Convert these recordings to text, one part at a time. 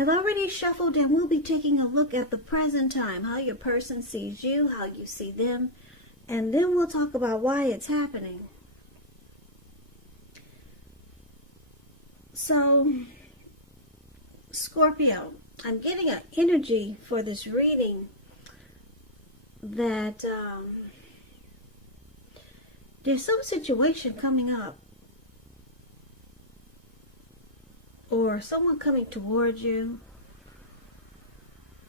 I've already shuffled, and we'll be taking a look at the present time, how your person sees you, how you see them, and then we'll talk about why it's happening. So, Scorpio, I'm getting an energy for this reading that there's some situation coming up, or someone coming towards you,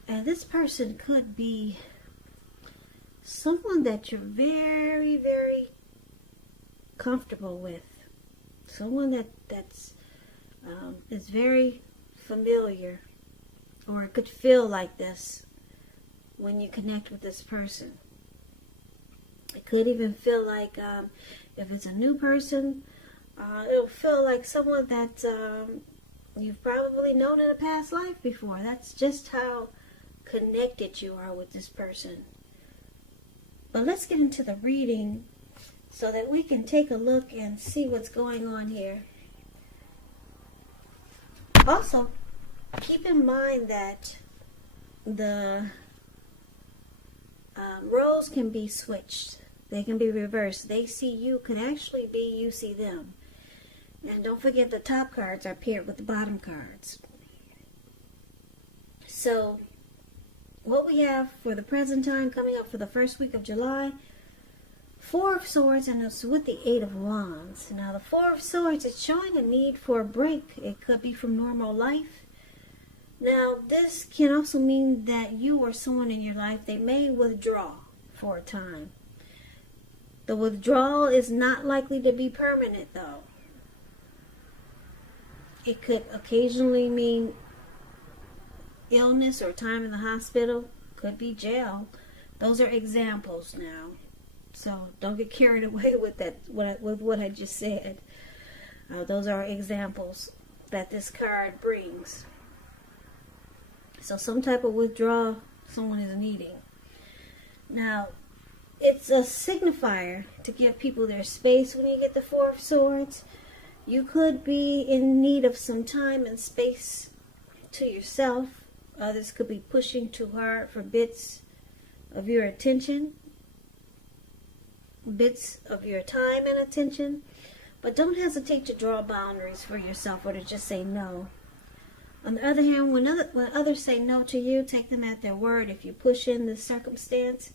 and this person could be someone that you're very, very comfortable with, someone that's is very familiar, or it could feel like this when you connect with this person. It could even feel like, if it's a new person, it'll feel like someone that you've probably known in a past life before. That's just how connected you are with this person. But let's get into the reading so that we can take a look and see what's going on here. Also, keep in mind that the roles can be switched. They can be reversed. They see you could actually be you see them. And don't forget the top cards are paired with the bottom cards. So, what we have for the present time coming up for the first week of July, Four of Swords, and it's with the Eight of Wands. Now, the Four of Swords is showing a need for a break. It could be from normal life. Now, this can also mean that you or someone in your life, they may withdraw for a time. The withdrawal is not likely to be permanent, though. It could occasionally mean illness or time in the hospital. Could be jail. Those are examples now. So don't get carried away with that. With what I just said. Those are examples that this card brings. So some type of withdrawal someone is needing. Now, it's a signifier to give people their space when you get the Four of Swords. You could be in need of some time and space to yourself. Others could be pushing too hard for bits of your attention, bits of your time and attention. But don't hesitate to draw boundaries for yourself or to just say no. On the other hand, when others say no to you, take them at their word. If you push in this circumstance,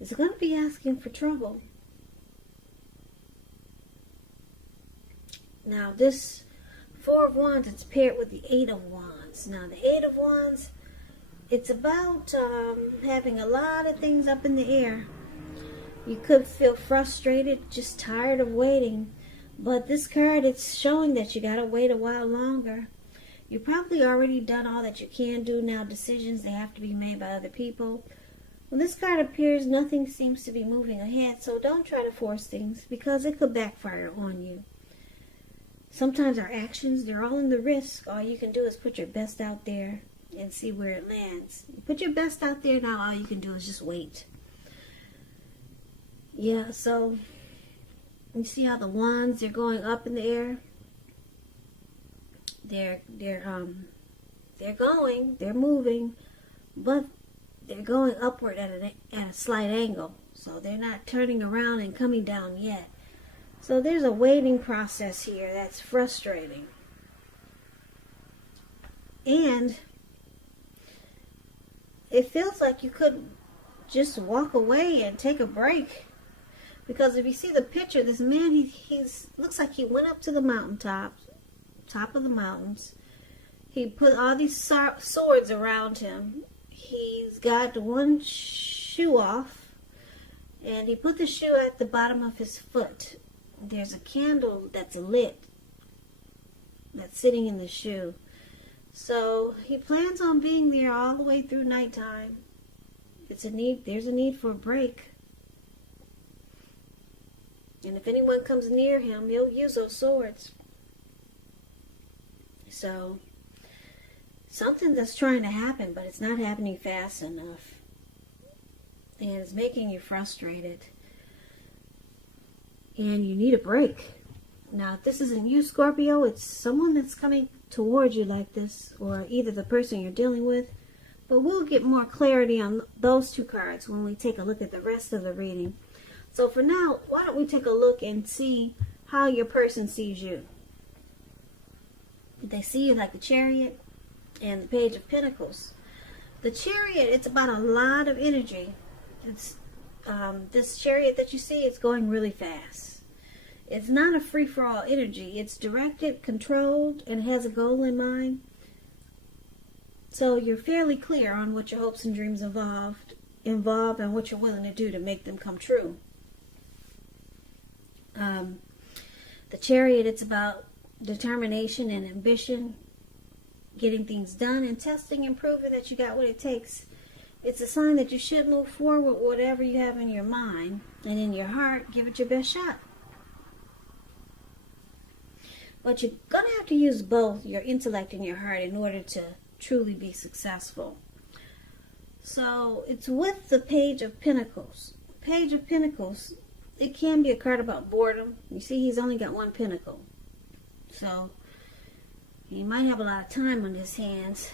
it's going to be asking for trouble. Now, this Four of Wands, it's paired with the Eight of Wands. Now, the Eight of Wands, it's about having a lot of things up in the air. You could feel frustrated, just tired of waiting. But this card, it's showing that you got to wait a while longer. You probably already done all that you can do. Now, decisions, they have to be made by other people. When this card appears, nothing seems to be moving ahead. So don't try to force things, because it could backfire on you. Sometimes our actions, they're all in the risk. All you can do is put your best out there and see where it lands. You put your best out there, now all you can do is just wait. Yeah, so you see how the wands, they're going up in the air. They're moving, but they're going upward at a slight angle. So they're not turning around and coming down yet. So there's a waiting process here that's frustrating. And it feels like you could just walk away and take a break. Because if you see the picture, this man, he looks like he went up to the mountaintop of the mountains. He put all these swords around him. He's got one shoe off, and he put the shoe at the bottom of his foot. There's a candle that's lit that's sitting in the shoe. So he plans on being there all the way through nighttime. There's a need for a break. And if anyone comes near him, he'll use those swords. So, something that's trying to happen, but it's not happening fast enough. And it's making you frustrated. And you need a break. Now, if this isn't you, Scorpio, it's someone that's coming towards you like this, or either the person you're dealing with. But we'll get more clarity on those two cards when we take a look at the rest of the reading. So for now, why don't we take a look and see how your person sees you. They see you like the Chariot and the Page of Pentacles. The Chariot, it's about a lot of energy. It's this Chariot that you see, it's going really fast. It's not a free-for-all energy. It's directed, controlled, and has a goal in mind. So you're fairly clear on what your hopes and dreams involve and what you're willing to do to make them come true. The Chariot, it's about determination and ambition, getting things done and testing and proving that you got what it takes. It's a sign that you should move forward with whatever you have in your mind and in your heart. Give it your best shot. But you're going to have to use both your intellect and your heart in order to truly be successful. So it's with the Page of Pentacles. Page of Pentacles, it can be a card about boredom. You see, he's only got one pentacle. So he might have a lot of time on his hands.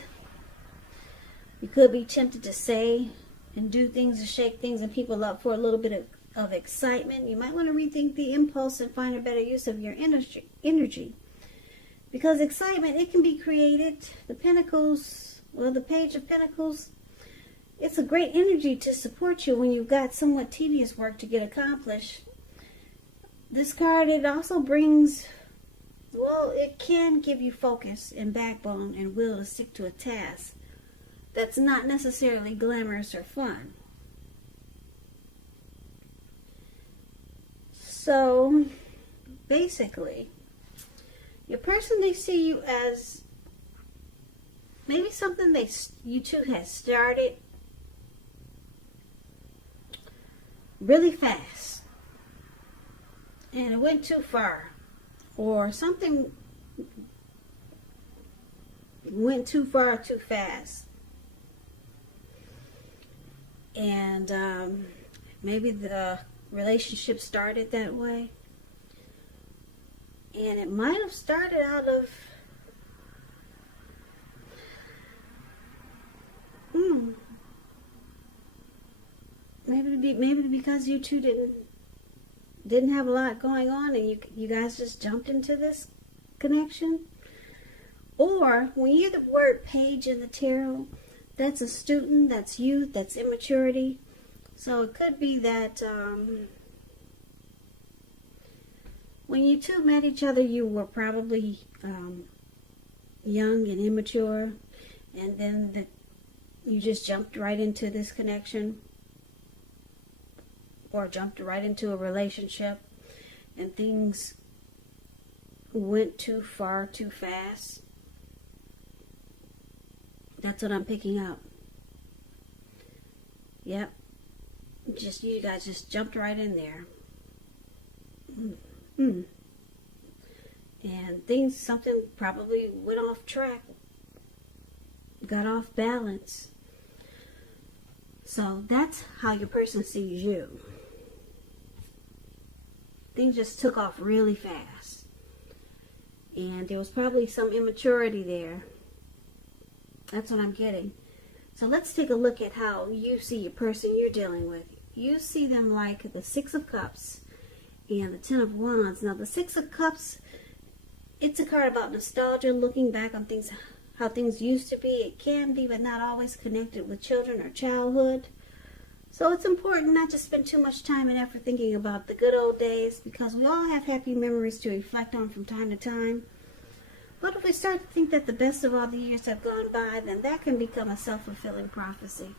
You could be tempted to say and do things and shake things and people up for a little bit of excitement. You might want to rethink the impulse and find a better use of your energy. Because excitement, it can be created. The Pentacles, or the Page of Pentacles, it's a great energy to support you when you've got somewhat tedious work to get accomplished. This card, it also brings, well, it can give you focus and backbone and will to stick to a task that's not necessarily glamorous or fun. So, basically, your person, they see you as maybe something you two had started really fast and it went too far, or something went too far too fast, and maybe the relationship started that way, and it might have started out of maybe because you two didn't have a lot going on and you guys just jumped into this connection. Or when you hear the word page in the tarot, that's a student, that's youth, that's immaturity. So it could be that when you two met each other, you were probably young and immature, and then you just jumped right into this connection, or jumped right into a relationship, and things went too far too fast. That's what I'm picking up. Yep. You guys just jumped right in there. And something probably went off track, got off balance. So that's how your person sees you. Things just took off really fast. And there was probably some immaturity there. That's what I'm getting. So let's take a look at how you see your person you're dealing with. You see them like the Six of Cups and the Ten of Wands. Now the Six of Cups, it's a card about nostalgia, looking back on things, how things used to be. It can be, but not always, connected with children or childhood. So it's important not to spend too much time and effort thinking about the good old days, because we all have happy memories to reflect on from time to time. But if we start to think that the best of all the years have gone by, then that can become a self-fulfilling prophecy.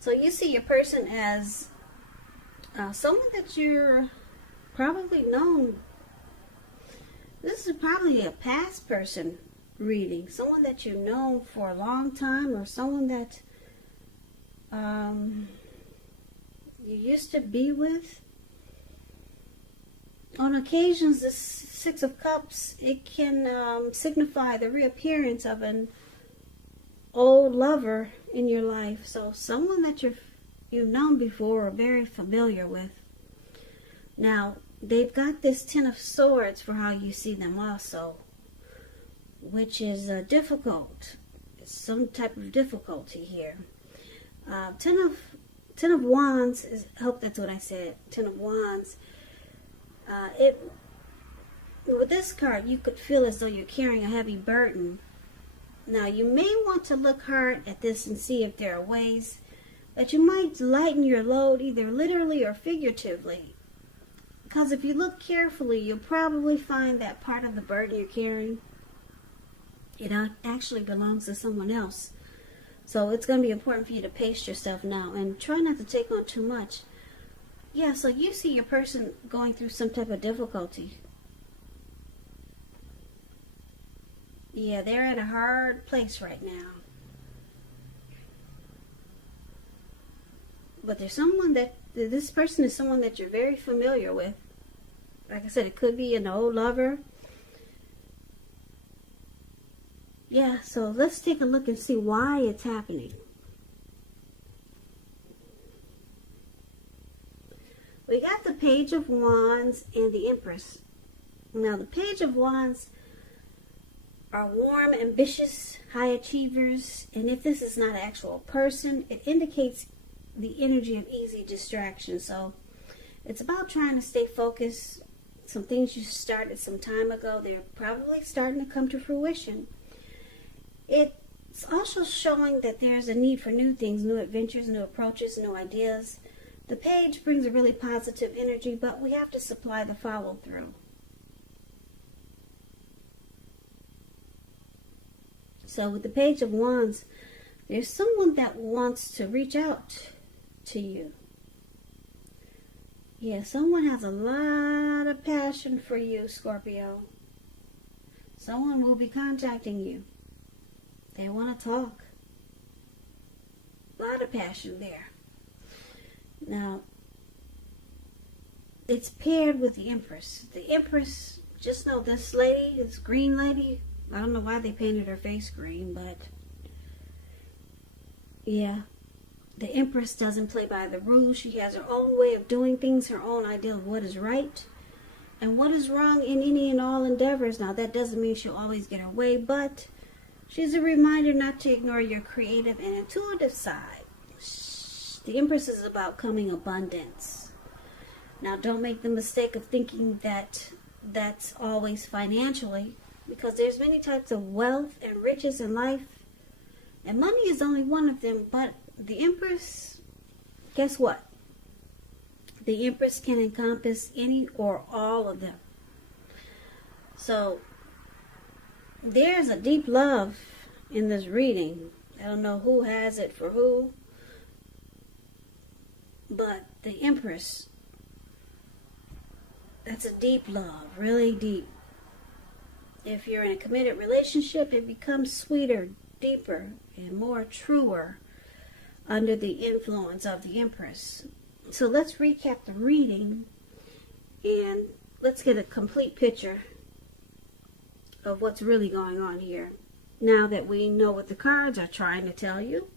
So you see your person as someone that you're probably known. This is probably a past person reading. Someone that you've known for a long time, or someone that you used to be with. On occasions, the Six of Cups, it can signify the reappearance of an old lover in your life. So someone that you've known before or very familiar with. Now, they've got this Ten of Swords for how you see them also. which is difficult. It's some type of difficulty here. Ten of Wands is, I hope that's what I said. Ten of Wands. With this card, you could feel as though you're carrying a heavy burden. Now, you may want to look hard at this and see if there are ways that you might lighten your load, either literally or figuratively. Because if you look carefully, you'll probably find that part of the burden you're carrying, it actually belongs to someone else. So it's going to be important for you to pace yourself now and try not to take on too much. Yeah, so you see your person going through some type of difficulty. Yeah, they're in a hard place right now. But there's someone this person is someone that you're very familiar with. Like I said, it could be an old lover. Yeah, so let's take a look and see why it's happening. We got the Page of Wands and the Empress. Now, the Page of Wands are warm, ambitious, high achievers. And if this is not an actual person, it indicates the energy of easy distraction. So it's about trying to stay focused. Some things you started some time ago, they're probably starting to come to fruition. It's also showing that there's a need for new things, new adventures, new approaches, new ideas. The page brings a really positive energy, but we have to supply the follow-through. So with the Page of Wands, there's someone that wants to reach out to you. Yeah, someone has a lot of passion for you, Scorpio. Someone will be contacting you. They want to talk. A lot of passion there. Now, it's paired with the Empress. The Empress, just know this lady, this green lady, I don't know why they painted her face green, but yeah, the Empress doesn't play by the rules. She has her own way of doing things, her own idea of what is right and what is wrong in any and all endeavors. Now, that doesn't mean she'll always get her way, but she's a reminder not to ignore your creative and intuitive side. The Empress is about coming abundance. Now, don't make the mistake of thinking that that's always financially, because there's many types of wealth and riches in life, and money is only one of them. But the Empress, guess what? The Empress can encompass any or all of them. So there's a deep love in this reading. I don't know who has it for who, but the Empress, that's a deep love, really deep. If you're in a committed relationship, it becomes sweeter, deeper, and more truer under the influence of the Empress. So let's recap the reading and let's get a complete picture of what's really going on here, now that we know what the cards are trying to tell you.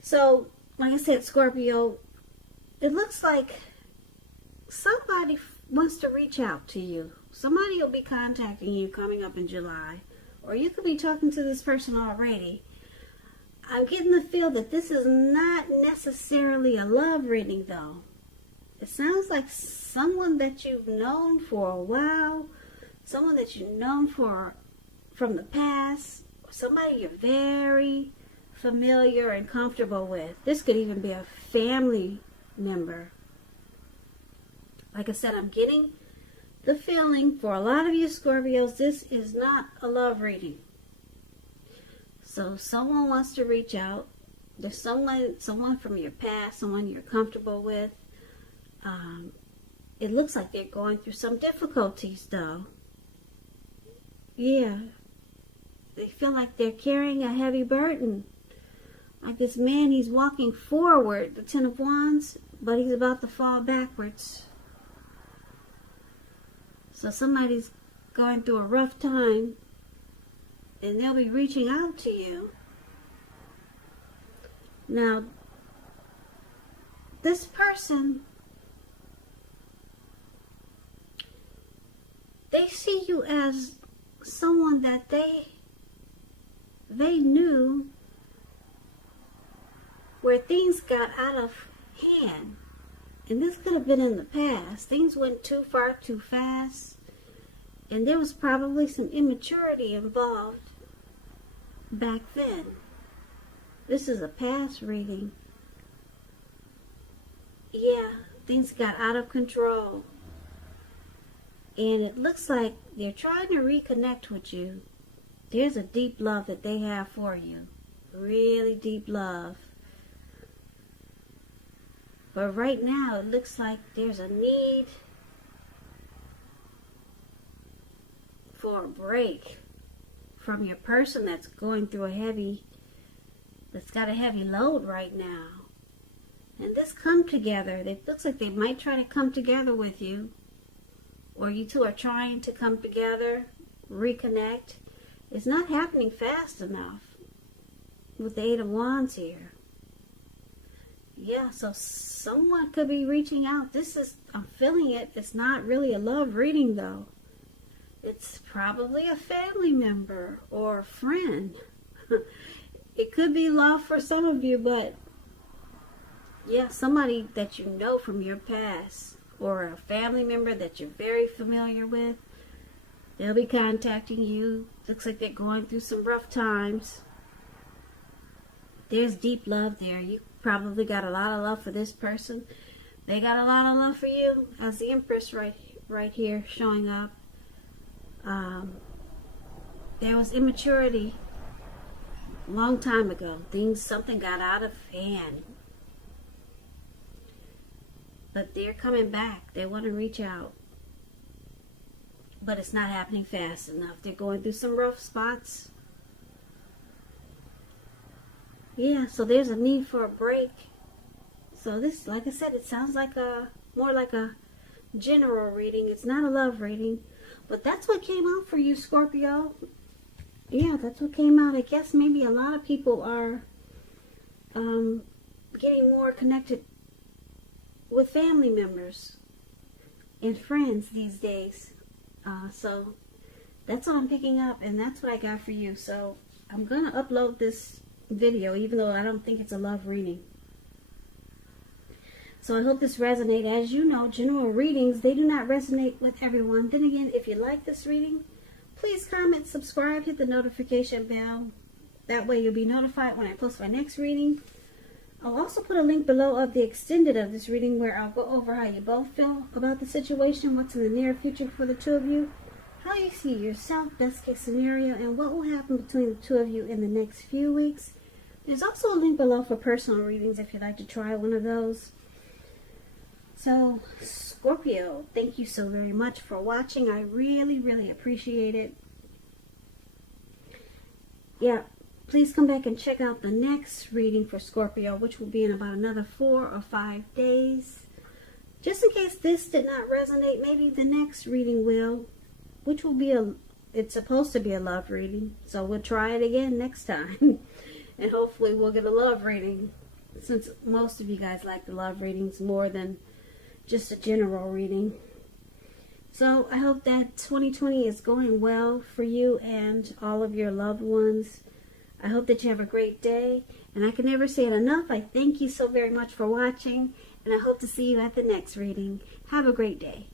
So, like I said, Scorpio, it looks like somebody wants to reach out to you. Somebody will be contacting you coming up in July. Or you could be talking to this person already. I'm getting the feel that this is not necessarily a love reading, though. It sounds like someone that you've known for a while. Someone that you've known from the past. Somebody you're very familiar and comfortable with. This could even be a family member. Like I said, I'm getting the feeling for a lot of you Scorpios, this is not a love reading. So someone wants to reach out. There's someone from your past, someone you're comfortable with. It looks like they're going through some difficulties, though. Yeah. They feel like they're carrying a heavy burden. Like this man, he's walking forward, the Ten of Wands, but he's about to fall backwards. So somebody's going through a rough time, and they'll be reaching out to you. Now, this person, they see you as someone that they knew where things got out of hand. And this could have been in the past. Things went too far too fast. And there was probably some immaturity involved back then. This is a past reading. Yeah, things got out of control. And it looks like they're trying to reconnect with you. There's a deep love that they have for you. Really deep love. But right now, it looks like there's a need for a break from your person that's going through that's got a heavy load right now. And this come together, it looks like they might try to come together with you, or you two are trying to come together, reconnect. It's not happening fast enough with the Eight of Wands here. Yeah, so someone could be reaching out. I'm feeling it. It's not really a love reading though. It's probably a family member or a friend. It could be love for some of you, but yeah, somebody that you know from your past or a family member that you're very familiar with. They'll be contacting you. Looks like they're going through some rough times. There's deep love there. You probably got a lot of love for this person. They got a lot of love for you. As the Empress right here showing up. There was immaturity a long time ago. Something got out of hand. But they're coming back. They want to reach out. But it's not happening fast enough. They're going through some rough spots. Yeah, so there's a need for a break. So this, like I said, it sounds like more like a general reading. It's not a love reading. But that's what came out for you, Scorpio. Yeah, that's what came out. I guess maybe a lot of people are getting more connected with family members and friends these days. So that's what I'm picking up, and that's what I got for you. So I'm going to upload this video, even though I don't think it's a love reading. So I hope this resonates. As you know, general readings, they do not resonate with everyone. Then again, if you like this reading, please comment, subscribe, hit the notification bell. That way you'll be notified when I post my next reading. I'll also put a link below of the extended of this reading where I'll go over how you both feel about the situation, what's in the near future for the two of you, how you see yourself, best case scenario, and what will happen between the two of you in the next few weeks. There's also a link below for personal readings if you'd like to try one of those. So, Scorpio, thank you so very much for watching. I really, really appreciate it. Yeah, please come back and check out the next reading for Scorpio, which will be in about another 4 or 5 days. Just in case this did not resonate, maybe the next reading will, which will be it's supposed to be a love reading. So we'll try it again next time. And hopefully we'll get a love reading, since most of you guys like the love readings more than just a general reading. So I hope that 2020 is going well for you and all of your loved ones. I hope that you have a great day. And I can never say it enough. I thank you so very much for watching. And I hope to see you at the next reading. Have a great day.